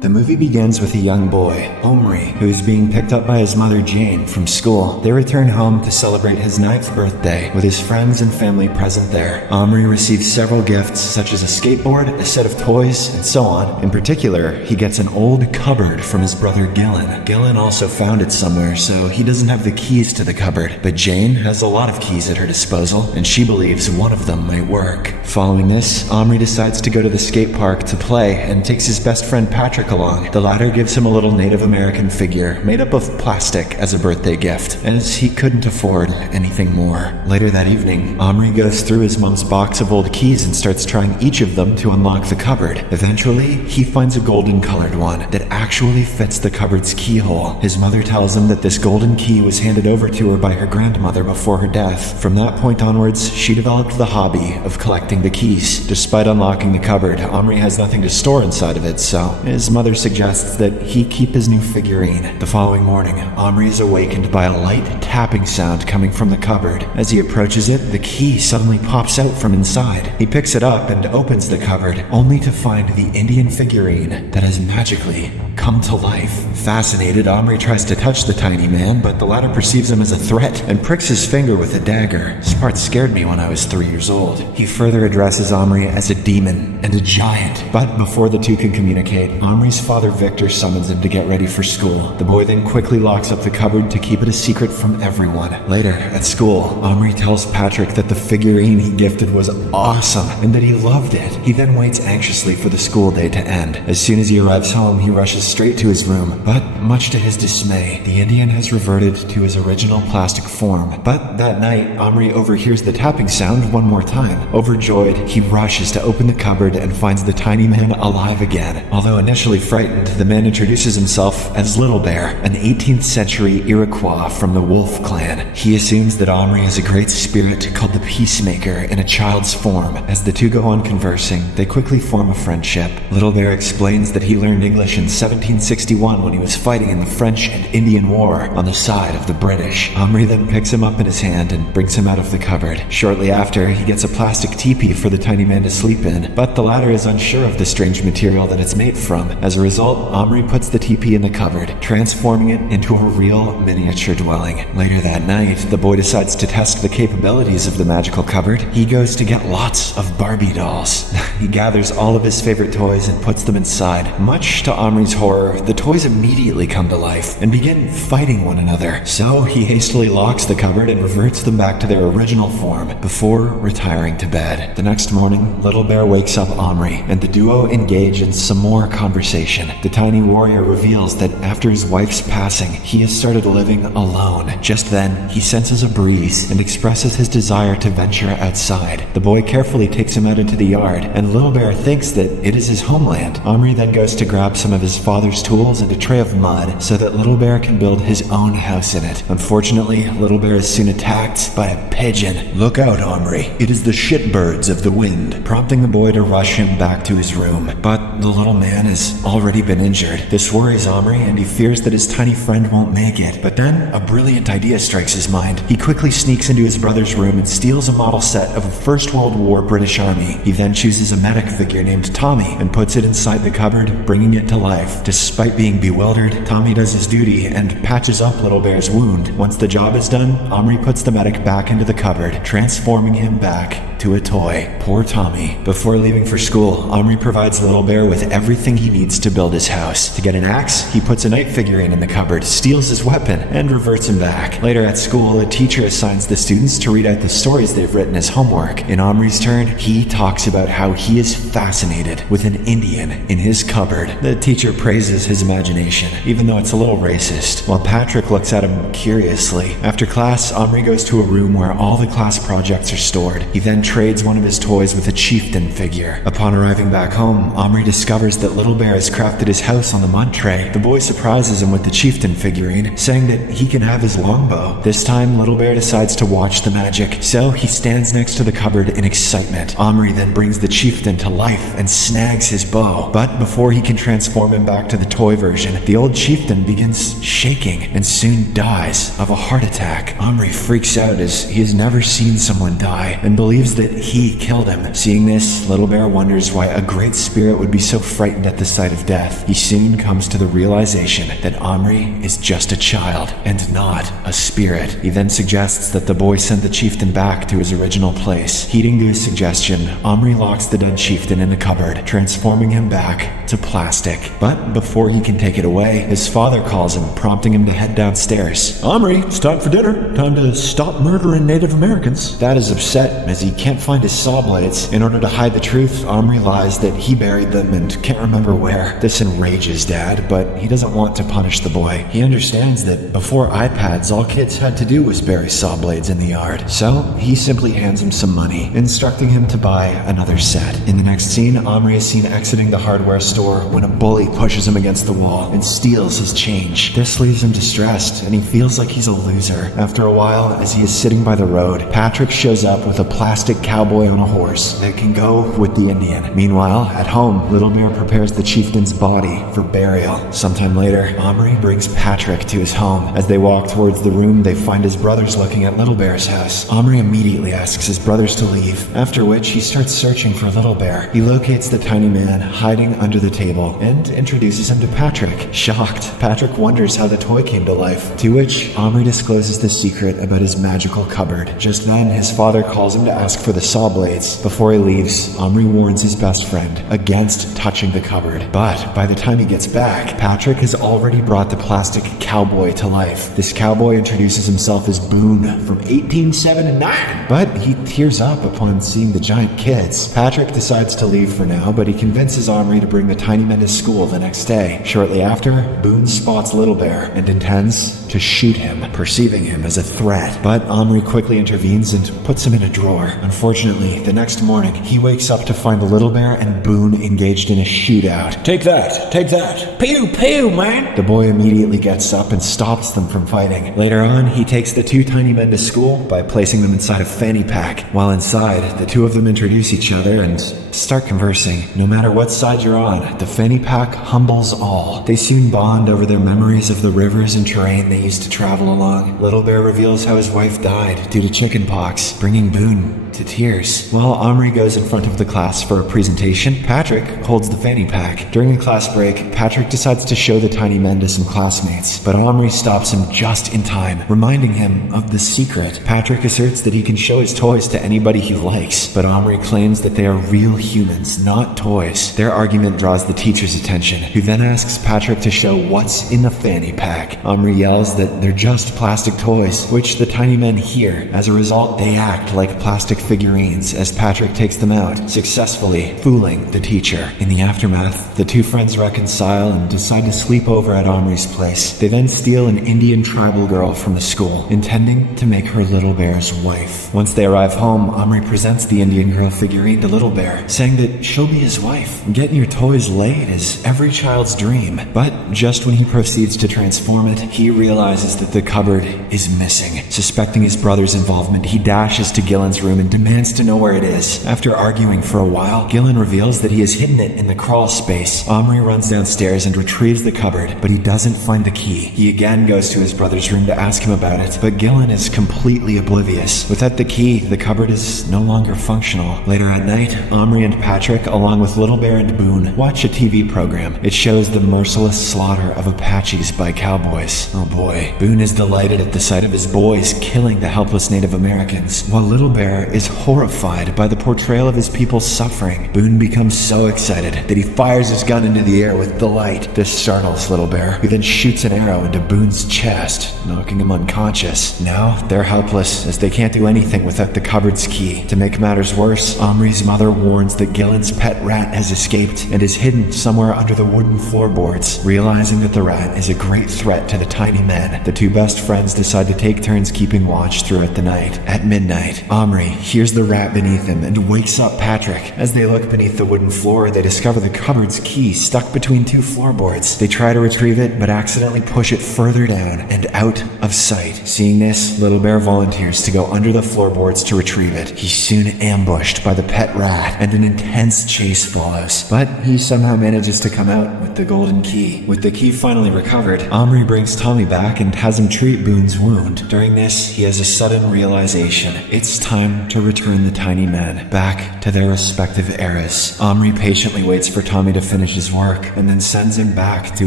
The movie begins with a young boy, Omri, who is being picked up by his mother Jane from school. They return home to celebrate his 9th birthday with his friends and family present there. Omri receives several gifts such as a skateboard, a set of toys, and so on. In particular, he gets an old cupboard from his brother Gillen. Gillen also found it somewhere, so he doesn't have the keys to the cupboard. But Jane has a lot of keys at her disposal, and she believes one of them might work. Following this, Omri decides to go to the skate park to play and takes his best friend Patrick along. The latter gives him a little Native American figure made up of plastic as a birthday gift, as he couldn't afford anything more. Later that evening, Omri goes through his mom's box of old keys and starts trying each of them to unlock the cupboard. Eventually, he finds a golden colored one that actually fits the cupboard's keyhole. His mother tells him that this golden key was handed over to her by her grandmother before her death. From that point onwards, she developed the hobby of collecting the keys. Despite unlocking the cupboard, Omri has nothing to store inside of it, so his mother suggests that he keep his new figurine. The following morning, Omri is awakened by a light tapping sound coming from the cupboard. As he approaches it, the key suddenly pops out from inside. He picks it up and opens the cupboard, only to find the Indian figurine that has magically come to life. Fascinated, Omri tries to touch the tiny man, but the latter perceives him as a threat and pricks his finger with a dagger. This part scared me when I was 3 years old. He further addresses Omri as a demon and a giant, but before the two can communicate, Omri's father Victor summons him to get ready for school. The boy then quickly locks up the cupboard to keep it a secret from everyone. Later, at school, Omri tells Patrick that the figurine he gifted was awesome and that he loved it. He then waits anxiously for the school day to end. As soon as he arrives home, he rushes straight to his room, but much to his dismay, the Indian has reverted to his original plastic form. But that night, Omri overhears the tapping sound one more time. Overjoyed, he rushes to open the cupboard and finds the tiny man alive again. Although initially frightened, the man introduces himself as Little Bear, an 18th century Iroquois from the Wolf clan. He assumes that Omri is a great spirit called the Peacemaker in a child's form. As the two go on conversing, they quickly form a friendship. Little Bear explains that he learned English in 1761 when he was fighting in the French and Indian War on the side of the British. Omri then picks him up in his hand and brings him out of the cupboard. Shortly after, he gets a plastic teepee for the tiny man to sleep in, but the latter is unsure of the strange material that it's made from. As a result, Omri puts the teepee in the cupboard, transforming it into a real miniature dwelling. Later that night, the boy decides to test the capabilities of the magical cupboard. He goes to get lots of Barbie dolls. He gathers all of his favorite toys and puts them inside. Much to Omri's horror, the toys immediately come to life and begin fighting one another. So he hastily locks the cupboard and reverts them back to their original form before retiring to bed. The next morning, Little Bear wakes up Omri, and the duo engage in some more conversation. The tiny warrior reveals that after his wife's passing, he has started living alone. Just then, he senses a breeze and expresses his desire to venture outside. The boy carefully takes him out into the yard, and Little Bear thinks that it is his homeland. Omri then goes to grab some of his father's tools and a tray of mud so that Little Bear can build his own house in it. Unfortunately, Little Bear is soon attacked by a pigeon. "Look out, Omri. It is the shitbirds of the wind," prompting the boy to rush him back to his room. But the little man has already been injured. This worries Omri, and he fears that his tiny friend won't make it. But then a brilliant idea strikes his mind. He quickly sneaks into his brother's room and steals a model set of a First World War British Army. He then chooses a medic figure named Tommy and puts it inside the cupboard, bringing it to life. Despite being bewildered, Tommy does his duty and patches up Little Bear's wound. Once the job is done, Omri puts the medic back into the cupboard, transforming him back to a toy. Poor Tommy. Before leaving for school, Omri provides Little Bear with everything he needs to build his house. To get an axe, he puts a knight figurine in the cupboard, steals his weapon, and reverts him back. Later at school, a teacher assigns the students to read out the stories they've written as homework. In Omri's turn, he talks about how he is fascinated with an Indian in his cupboard. The teacher praises his imagination, even though it's a little racist, while Patrick looks at him curiously. After class, Omri goes to a room where all the class projects are stored. He then trades one of his toys with a chieftain figure. Upon arriving back home, Omri discovers that Little Bear has crafted his house on the mud tray. The boy surprises him with the chieftain figurine, saying that he can have his longbow. This time, Little Bear decides to watch the magic, so he stands next to the cupboard in excitement. Omri then brings the chieftain to life and snags his bow, but before he can transform him back back to the toy version, the old chieftain begins shaking and soon dies of a heart attack. Omri freaks out as he has never seen someone die and believes that he killed him. Seeing this, Little Bear wonders why a great spirit would be so frightened at the sight of death. He soon comes to the realization that Omri is just a child and not a spirit. He then suggests that the boy send the chieftain back to his original place. Heeding to his suggestion, Omri locks the dead chieftain in a cupboard, transforming him back to plastic. But before he can take it away, his father calls him, prompting him to head downstairs. Omri, it's time for dinner. Time to stop murdering Native Americans. Dad is upset as he can't find his saw blades. In order to hide the truth, Omri lies that he buried them and can't remember where. This enrages Dad, but he doesn't want to punish the boy. He understands that before iPads, all kids had to do was bury saw blades in the yard. So he simply hands him some money, instructing him to buy another set. In the next scene, Omri is seen exiting the hardware store when a bully pushes him against the wall and steals his change. This leaves him distressed, and he feels like he's a loser. After a while, as he is sitting by the road, Patrick shows up with a plastic cowboy on a horse that can go with the Indian. Meanwhile, at home, Little Bear prepares the chieftain's body for burial. Sometime later, Omri brings Patrick to his home. As they walk towards the room, they find his brothers looking at Little Bear's house. Omri immediately asks his brothers to leave, after which he starts searching for Little Bear. He locates the tiny man hiding under the table and introduces him to Patrick. Shocked, Patrick wonders how the toy came to life, to which Omri discloses the secret about his magical cupboard. Just then, his father calls him to ask for the saw blades. Before he leaves, Omri warns his best friend against touching the cupboard. But by the time he gets back, Patrick has already brought the plastic cowboy to life. This cowboy introduces himself as Boone from 1879, but he tears up upon seeing the giant kids. Patrick decides to leave for now, but he convinces Omri to bring the tiny men to school the next day. Shortly after, Boone spots Little Bear and intends to shoot him, perceiving him as a threat. But Omri quickly intervenes and puts him in a drawer. Unfortunately, the next morning, he wakes up to find Little Bear and Boone engaged in a shootout. Take that! Take that! Pew, pew, man! The boy immediately gets up and stops them from fighting. Later on, he takes the two tiny men to school by placing them inside a fanny pack. While inside, the two of them introduce each other and start conversing. No matter what side you're on, the fanny pack humbles all. They soon bond over their memories of the rivers and terrain they used to travel along. Little Bear reveals how his wife died due to chicken pox, bringing Boone to tears. While Omri goes in front of the class for a presentation, Patrick holds the fanny pack. During a class break, Patrick decides to show the tiny men to some classmates, but Omri stops him just in time, reminding him of the secret. Patrick asserts that he can show his toys to anybody he likes, but Omri claims that they are real humans, not toys. Their argument draws the teacher's attention, who then asks Patrick to show what's in the fanny pack. Omri yells that they're just plastic toys, which the tiny men hear. As a result, they act like plastic figurines as Patrick takes them out, successfully fooling the teacher. In the aftermath, the two friends reconcile and decide to sleep over at Omri's place. They then steal an Indian tribal girl from the school, intending to make her Little Bear's wife. Once they arrive home, Omri presents the Indian girl figurine to Little Bear, saying that she'll be his wife. Getting your toys laid is every child's dream. But just when he proceeds to transform it, he realizes that the cupboard is missing. Suspecting his brother's involvement, he dashes to Gillen's room and demands to know where it is. After arguing for a while, Gillen reveals that he has hidden it in the crawl space. Omri runs downstairs and retrieves the cupboard, but he doesn't find the key. He again goes to his brother's room to ask him about it, but Gillen is completely oblivious. Without the key, the cupboard is no longer functional. Later at night, Omri and Patrick, along with Little Bear and Boone, watch a TV program. It shows the merciless slaughter of Apaches by cowboys. Oh boy. Boone is delighted at the sight of his boys killing the helpless Native Americans, while Little Bear is horrified by the portrayal of his people's suffering. Boone becomes so excited that he fires his gun into the air with delight. This startles Little Bear, who then shoots an arrow into Boone's chest, knocking him unconscious. Now, they're helpless, as they can't do anything without the cupboard's key. To make matters worse, Omri's mother warns that Gillen's pet rat has escaped and is hidden somewhere under the wooden floorboards. Realizing that the rat is a great threat to the tiny men, the two best friends decide to take turns keeping watch throughout the night. At midnight, Omri hears the rat beneath him and wakes up Patrick. As they look beneath the wooden floor, they discover the cupboard's key stuck between two floorboards. They try to retrieve it, but accidentally push it further down and out of sight. Seeing this, Little Bear volunteers to go under the floorboards to retrieve it. He's soon ambushed by the pet rat and an intense chase follows, but he somehow manages to come out with the golden key. With the key finally recovered, Omri brings Tommy back and has him treat Boone's wound. During this, he has a sudden realization. It's time to return the tiny men back to their respective eras. Omri patiently waits for Tommy to finish his work and then sends him back to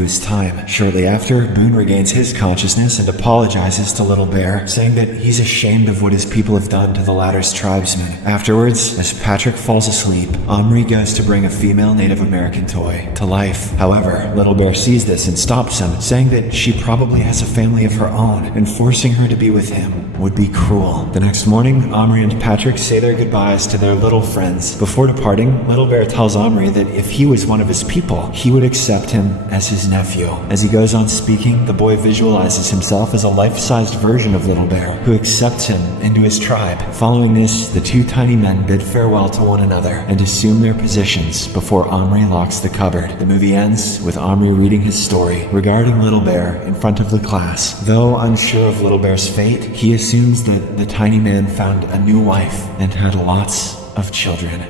his time. Shortly after, Boone regains his consciousness and apologizes to Little Bear, saying that he's ashamed of what his people have done to the latter's tribesmen. Afterwards, as Patrick falls asleep, Omri goes to bring a female Native American toy to life. However, Little Bear sees this and stops him, saying that she probably has a family of her own, and forcing her to be with him would be cruel. The next morning, Omri and Patrick say their goodbyes to their little friends. Before departing, Little Bear tells Omri that if he was one of his people, he would accept him as his nephew. As he goes on speaking, the boy visualizes himself as a life-sized version of Little Bear, who accepts him into his tribe. Following this, the two tiny men bid farewell to one another and assume their positions before Omri locks the cupboard. The movie ends with Omri reading his story regarding Little Bear in front of the class. Though unsure of Little Bear's fate, he assumes that the tiny man found a new wife and had lots of children.